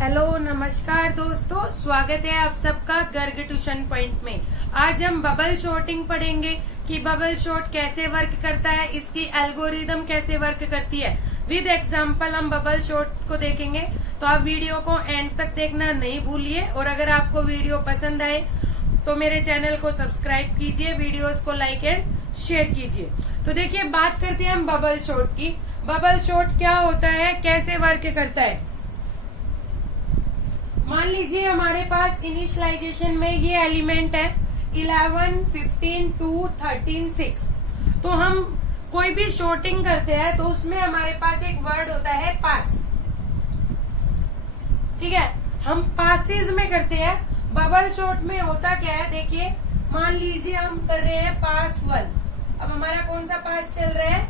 Hello नमस्कार दोस्तों, स्वागत है आप सबका गर्ग ट्यूशन पॉइंट में। आज हम बबल शॉर्टिंग पढ़ेंगे कि बबल शॉर्ट कैसे वर्क करता है, इसकी एल्गोरिदम कैसे वर्क करती है। विद एग्जांपल हम बबल शॉर्ट को देखेंगे, तो आप वीडियो को एंड तक देखना नहीं भूलिए। और अगर आपको वीडियो पसंद आए तो मेरे चैनल को सब्सक्राइब कीजिए, वीडियोस को लाइक एंड शेयर कीजिए। तो देखिए, बात करते हैं हम बबल शॉर्ट की। बबल शॉर्ट क्या होता है, कैसे वर्क करता है। मान लीजिए हमारे पास इनिशियलाइजेशन में ये एलिमेंट है 11, 15, 2, 13, 6। तो हम कोई भी शॉर्टिंग करते हैं तो उसमें हमारे पास एक वर्ड होता है पास। ठीक है, हम पासेज में करते हैं। बबल शॉर्ट में होता क्या है, देखिए मान लीजिए हम कर रहे हैं पास 1। अब हमारा कौन सा पास चल रहा है,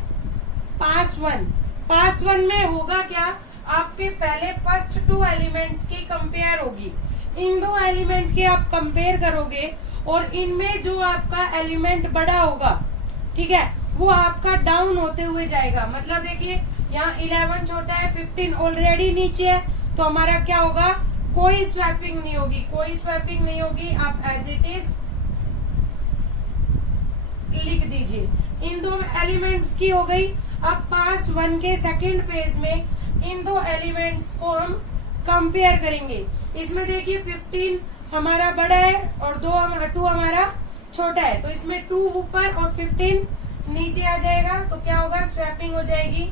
पास 1। पास 1 में होगा क्या, आपके पहले फर्स्ट 2 एलिमेंट्स की कंपेयर होगी। इन 2 एलिमेंट के आप कंपेयर करोगे और इनमें जो आपका एलिमेंट बड़ा होगा, ठीक है, वो आपका डाउन होते हुए जाएगा। मतलब देखिए यहाँ 11 छोटा है, 15 ऑलरेडी नीचे है, तो हमारा क्या होगा, कोई स्वैपिंग नहीं होगी, कोई स्वैपिंग नहीं होगी। आप एज इट इज लिख दीजिए। इन 2 एलिमेंट्स की हो गई। अब पास 1 के सेकेंड फेज में इन 2 एलिमेंट्स को हम कंपेयर करेंगे। इसमें देखिए 15 हमारा बड़ा है और 2 हमारा छोटा है, तो इसमें 2 ऊपर और 15 नीचे आ जाएगा। तो क्या होगा, स्वैपिंग हो जाएगी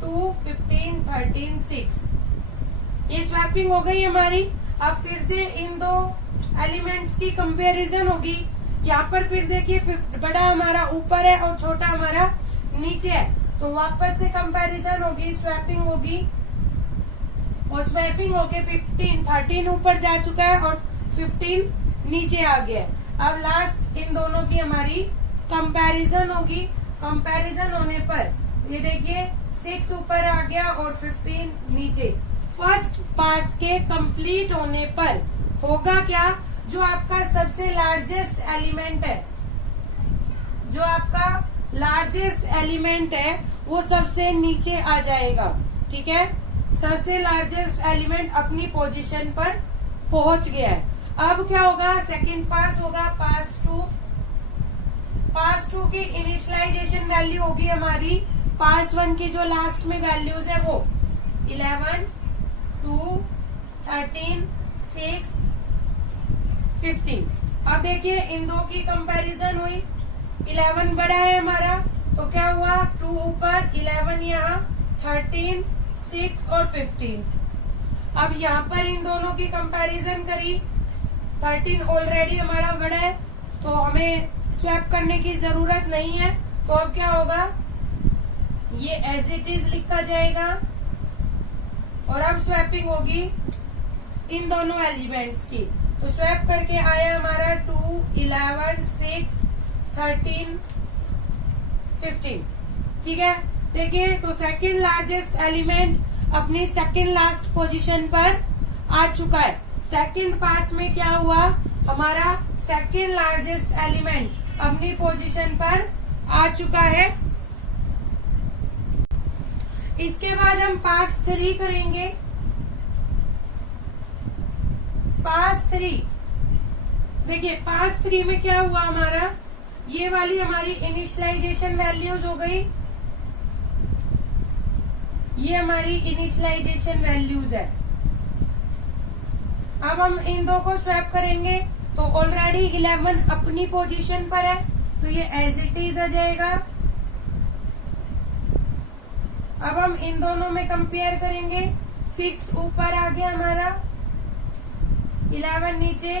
2, 15, 13, 6। ये स्वैपिंग हो गई हमारी। अब फिर से इन 2 एलिमेंट्स की कंपेरिजन होगी। यहाँ पर फिर देखिए बड़ा हमारा ऊपर है और छोटा हमारा नीचे है, तो वापस से कंपैरिजन होगी, स्वैपिंग होगी। और स्वैपिंग होके 13 ऊपर जा चुका है और 15 नीचे आ गया है। अब लास्ट इन दोनों की हमारी कंपैरिजन होगी। कंपैरिजन होने पर ये देखिए 6 ऊपर आ गया और 15 नीचे। फर्स्ट पास के कंप्लीट होने पर होगा क्या, जो आपका सबसे लार्जेस्ट एलिमेंट है, जो आपका लार्जेस्ट एलिमेंट है वो सबसे नीचे आ जाएगा। ठीक है, सबसे लार्जेस्ट एलिमेंट अपनी पोजीशन पर पहुंच गया है। अब क्या होगा, सेकंड पास होगा, पास 2। पास 2 की इनिशियलाइजेशन वैल्यू होगी हमारी पास 1 की जो लास्ट में वैल्यूज है वो 11, 2, 13, 6, 15। अब देखिए इन 2 की कंपैरिजन हुई। 11 बड़ा है हमारा, तो क्या हुआ, 2 ऊपर, 11 यहाँ, 13, 6 और 15। अब यहाँ पर इन दोनों की कंपैरिजन करी। 13 ऑलरेडी हमारा बड़ा है, तो हमें स्वैप करने की जरूरत नहीं है। तो अब क्या होगा, ये एज इट इज लिखा जाएगा और अब स्वैपिंग होगी इन दोनों एलिमेंट्स की। तो स्वैप करके आया हमारा 2, 11, 6, 13, 15। ठीक है, देखिए तो सेकंड लार्जेस्ट एलिमेंट अपनी सेकंड लास्ट पोजीशन पर आ चुका है। सेकंड पास में क्या हुआ, हमारा सेकंड लार्जेस्ट एलिमेंट अपनी पोजीशन पर आ चुका है। इसके बाद हम पास 3 करेंगे। पास 3, देखिए पास 3 में क्या हुआ हमारा, ये वाली हमारी इनिशियलाइजेशन वैल्यूज हो गई। ये हमारी इनिशियलाइजेशन वैल्यूज है। अब हम इन 2 को स्वैप करेंगे, तो ऑलरेडी 11 अपनी पोजीशन पर है, तो ये एज इट इज आ जाएगा। अब हम इन दोनों में कंपेयर करेंगे। 6 ऊपर आ गया हमारा, 11 नीचे।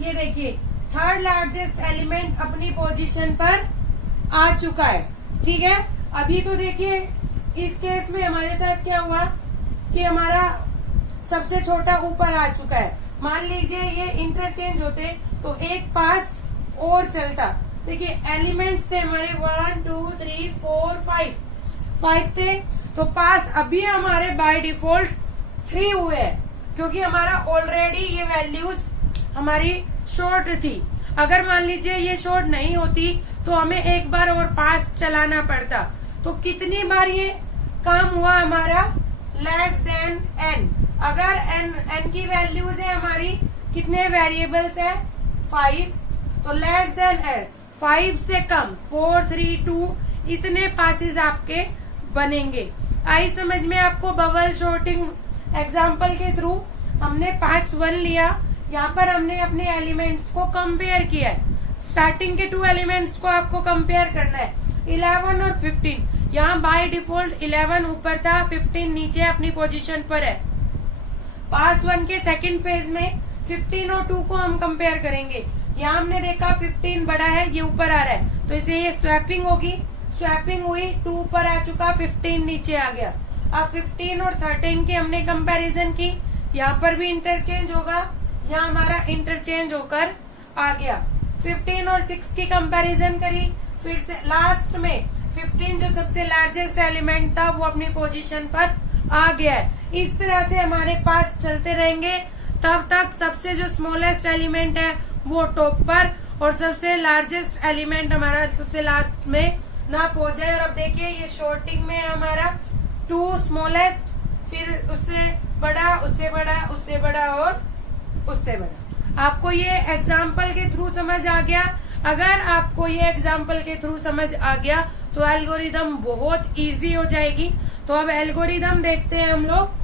ये देखिए थर्ड लार्जेस्ट एलिमेंट अपनी पोजीशन पर आ चुका है। ठीक है, अभी तो देखिए इस केस में हमारे साथ क्या हुआ कि हमारा सबसे छोटा ऊपर आ चुका है। मान लीजिए ये इंटरचेंज होते तो एक पास और चलता। देखिए एलिमेंट्स थे हमारे 1, 2, 3, 4, 5 थे, तो पास अभी हमारे बाय डिफॉल्ट 3 हुए हैं, क्योंकि हमारा ऑलरेडी ये वैल्यूज हमारी शॉर्ट थी। अगर मान लीजिए ये शॉर्ट नहीं होती तो हमें एक बार और पास चलाना पड़ता। तो कितनी बार ये काम हुआ हमारा, लेस देन n, अगर n की वैल्यूज है हमारी, कितने वेरिएबल्स है 5, तो लेस देन है 5 से कम 4, 3, 2 इतने पासेस आपके बनेंगे। आई समझ में आपको? बबल शॉर्टिंग एग्जाम्पल के थ्रू हमने पास 1 लिया, यहाँ पर हमने अपने एलिमेंट्स को कंपेयर किया है। स्टार्टिंग के 2 एलिमेंट्स को आपको कंपेयर करना है, 11 और 15। यहाँ बाय डिफॉल्ट 11 ऊपर था, 15 नीचे अपनी पोजीशन पर है। पास 1 के सेकंड फेज में 15 और 2 को हम कंपेयर करेंगे। यहाँ हमने देखा 15 बड़ा है, ये ऊपर आ रहा है, तो इसे ये स्वैपिंग होगी। स्वैपिंग हुई, 2 ऊपर आ चुका, 15 नीचे आ गया। अब 15 और 13 की हमने कंपैरिजन की, यहाँ पर भी इंटरचेंज होगा, यहाँ हमारा इंटरचेंज होकर आ गया। 15 और 6 की कंपैरिजन करी, फिर से लास्ट में 15 जो सबसे लार्जेस्ट एलिमेंट था वो अपनी पोजीशन पर आ गया है। इस तरह से हमारे पास चलते रहेंगे तब तक सबसे जो स्मॉलेस्ट एलिमेंट है वो टॉप पर और सबसे लार्जेस्ट एलिमेंट हमारा सबसे लास्ट में ना पहुंच जाए। और अब देखिए ये शॉर्टिंग में है हमारा 2 स्मॉलेस्ट, फिर उससे बड़ा, उससे बड़ा, उससे बड़ा और उससे बड़ा। आपको ये एग्जाम्पल के थ्रू समझ आ गया? अगर आपको ये एग्जाम्पल के थ्रू समझ आ गया तो एल्गोरिदम बहुत इजी हो जाएगी। तो अब एल्गोरिदम देखते हैं हम लोग।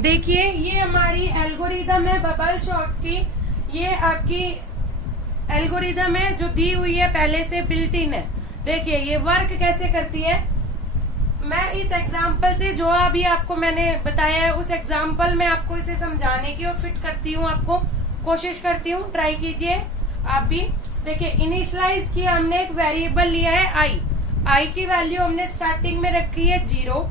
देखिए ये हमारी एल्गोरिदम है बबल शॉर्ट की। ये आपकी एल्गोरिदम है जो दी हुई है, पहले से बिल्ट इन है। देखिए ये वर्क कैसे करती है। मैं इस एग्जाम्पल से जो अभी आपको मैंने बताया है उस एग्जाम्पल में आपको इसे समझाने की और फिट करती हूँ, आपको कोशिश करती हूँ, ट्राई कीजिए आप भी। देखिए इनिशियलाइज किया हमने, एक वेरिएबल लिया है आई की वैल्यू हमने स्टार्टिंग में रखी है 0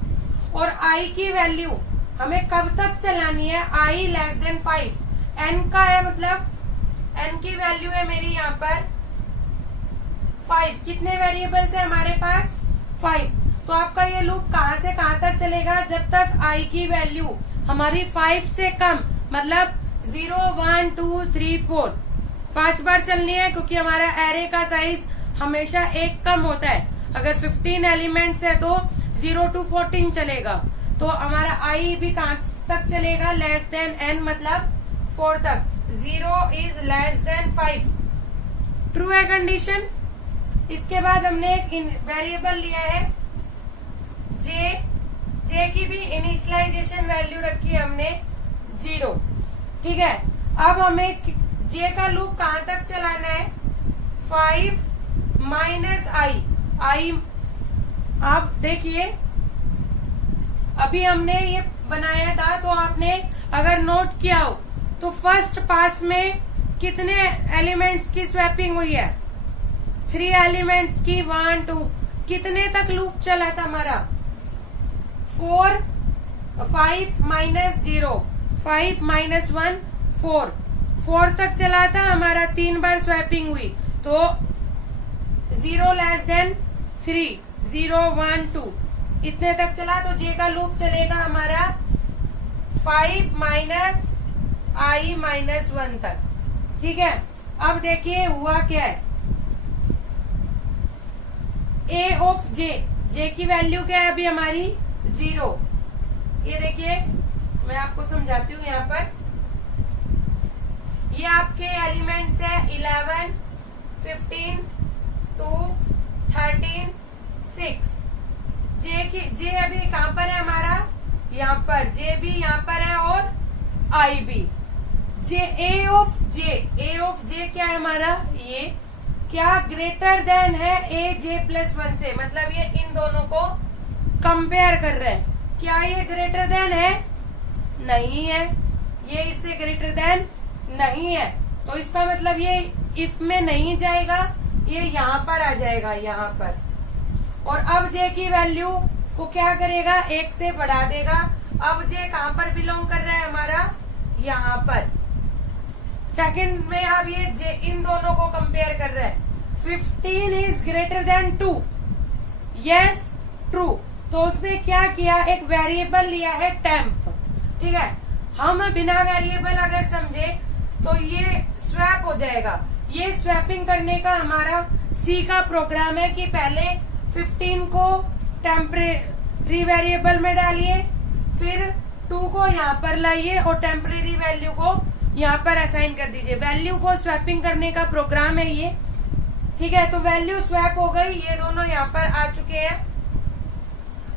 और आई की वैल्यू हमें कब तक चलानी है, आई लेस देन 5। एन का है मतलब एन की वैल्यू है मेरी यहाँ पर 5। कितने वेरिएबल्स है हमारे पास 5। तो आपका ये लूप कहाँ से कहाँ तक चलेगा, जब तक आई की वैल्यू हमारी 5 से कम, मतलब 0, 1, 2, 3, 4 5 बार चलनी है, क्योंकि हमारा एरे का साइज हमेशा 1 कम होता है। अगर 15 एलिमेंट्स है तो 0 to 14 चलेगा। तो हमारा आई भी कहाँ तक चलेगा, लेस देन एन मतलब 4 तक। 0 इज लेस देन 5, ट्रू है कंडीशन। इसके बाद हमने एक वेरिएबल लिया है जे की भी इनिशियलाइजेशन वैल्यू रखी है हमने 0, ठीक है। अब हमें जे का लूप कहाँ तक चलाना है, 5 माइनस आई। आप देखिए अभी हमने ये बनाया था, तो आपने अगर नोट किया हो तो फर्स्ट पास में कितने एलिमेंट्स की स्वैपिंग हुई है, 3 एलिमेंट्स की, 1, 2। कितने तक लूप चला था हमारा, 4, 5 माइनस 0, 5 माइनस 1, 4 तक चला था हमारा। 3 बार स्वैपिंग हुई तो 0 लेस देन 3, 0, 1, 2 इतने तक चला। तो जे का लूप चलेगा हमारा 5 माइनस आई माइनस 1 तक, ठीक है। अब देखिए हुआ क्या है, ए ऑफ जे की वैल्यू क्या है अभी हमारी 0। ये देखिए मैं आपको समझाती हूँ, यहाँ पर ये आपके एलिमेंट्स है 11, 15, 2, 13, 6। जे अभी कहाँ पर है हमारा, यहाँ पर। जे भी यहाँ पर है और आई भी। ए ऑफ जे क्या है हमारा, ये क्या ग्रेटर देन है ए जे प्लस 1 से, मतलब ये इन दोनों को कंपेयर कर रहे हैं। क्या ये ग्रेटर देन है, नहीं है, ये इससे ग्रेटर देन नहीं है। तो इसका मतलब ये इफ में नहीं जाएगा, ये यहाँ पर आ जाएगा, यहाँ पर। और अब जे की वैल्यू को क्या करेगा, 1 से बढ़ा देगा। अब जे कहाँ पर बिलोंग कर रहा है हमारा, यहाँ पर। सेकंड में अब ये जे इन दोनों को कंपेयर कर रहा है। 15 is greater than 2, yes true. तो उसने क्या किया, एक वेरिएबल लिया है टेम्प, ठीक है। हम बिना वेरिएबल अगर समझे तो ये स्वैप हो जाएगा। ये स्वैपिंग करने का हमारा सी का प्रोग्राम है कि पहले 15 को टेम्परेरी वेरिएबल में डालिए, फिर 2 को यहाँ पर लाइए और टेम्परेरी वैल्यू को यहाँ पर असाइन कर दीजिए। वैल्यू को स्वैपिंग करने का प्रोग्राम है ये, ठीक है। तो वैल्यू स्वैप हो गई, ये दोनों यहाँ पर आ चुके हैं।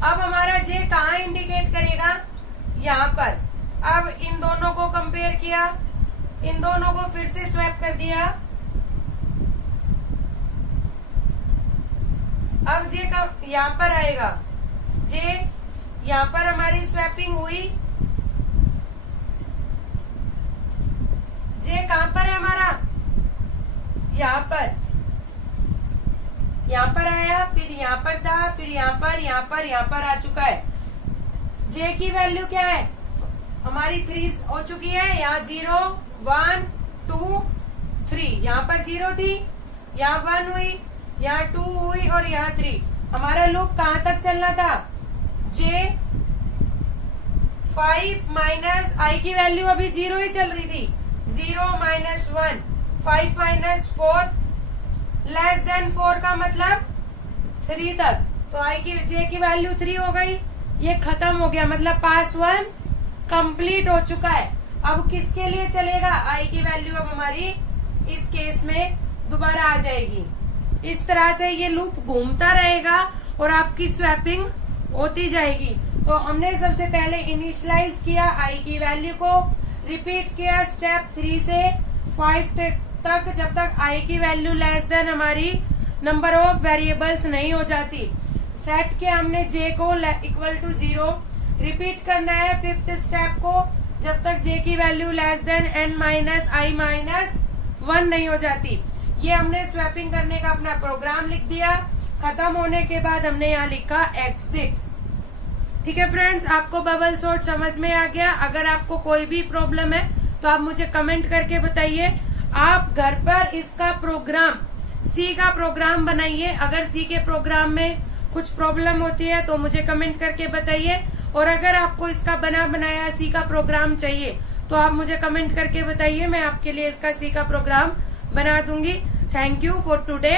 अब हमारा जे कहाँ इंडिकेट करेगा, यहाँ पर। अब इन दोनों को कंपेयर किया, इन दोनों को फिर से स्वैप कर दिया। अब जे का यहाँ पर आएगा, जे यहाँ पर हमारी स्वैपिंग हुई। जे कहाँ पर है हमारा, यहाँ पर, यहाँ पर आया, फिर यहाँ पर था, फिर यहाँ पर आ चुका है। जे की वैल्यू क्या है हमारी 3 हो चुकी है। यहाँ 0 1 2 3, यहाँ पर 0 थी, यहाँ 1 हुई, यहाँ 2 हुई और यहाँ 3। हमारा लूप कहाँ तक चलना था, जे 5 माइनस आई की वैल्यू अभी 0 ही चल रही थी। 0 माइनस 1, 5 माइनस 4 लेस देन 4 का मतलब 3 तक। तो आई की जे की वैल्यू 3 हो गई, ये खत्म हो गया, मतलब पास 1 कंप्लीट हो चुका है। अब किसके लिए चलेगा, आई की वैल्यू अब हमारी इस केस में दोबारा आ जाएगी। इस तरह से ये लूप घूमता रहेगा और आपकी स्वैपिंग होती जाएगी। तो हमने सबसे पहले इनिशियलाइज किया आई की वैल्यू को, रिपीट किया स्टेप 3 से 5 तक, जब तक आई की वैल्यू लेस देन हमारी नंबर ऑफ वेरिएबल्स नहीं हो जाती। सेट किया हमने जे को इक्वल टू 0, रिपीट करना है 5th स्टेप को जब तक जे की value less than n minus i minus 1 नहीं हो जाती। ये हमने स्वैपिंग करने का अपना प्रोग्राम लिख दिया। खत्म होने के बाद हमने यहाँ लिखा एग्जिट। ठीक है फ्रेंड्स, आपको बबल सॉर्ट समझ में आ गया। अगर आपको कोई भी प्रॉब्लम है तो आप मुझे कमेंट करके बताइए। आप घर पर इसका प्रोग्राम, सी का प्रोग्राम बनाइए। अगर सी के प्रोग्राम में कुछ प्रॉब्लम होती है तो मुझे कमेंट करके बताइए। और अगर आपको इसका बना बनाया सी का प्रोग्राम चाहिए तो आप मुझे कमेंट करके बताइए, मैं आपके लिए इसका सी का प्रोग्राम बना दूंगी। Thank you for today.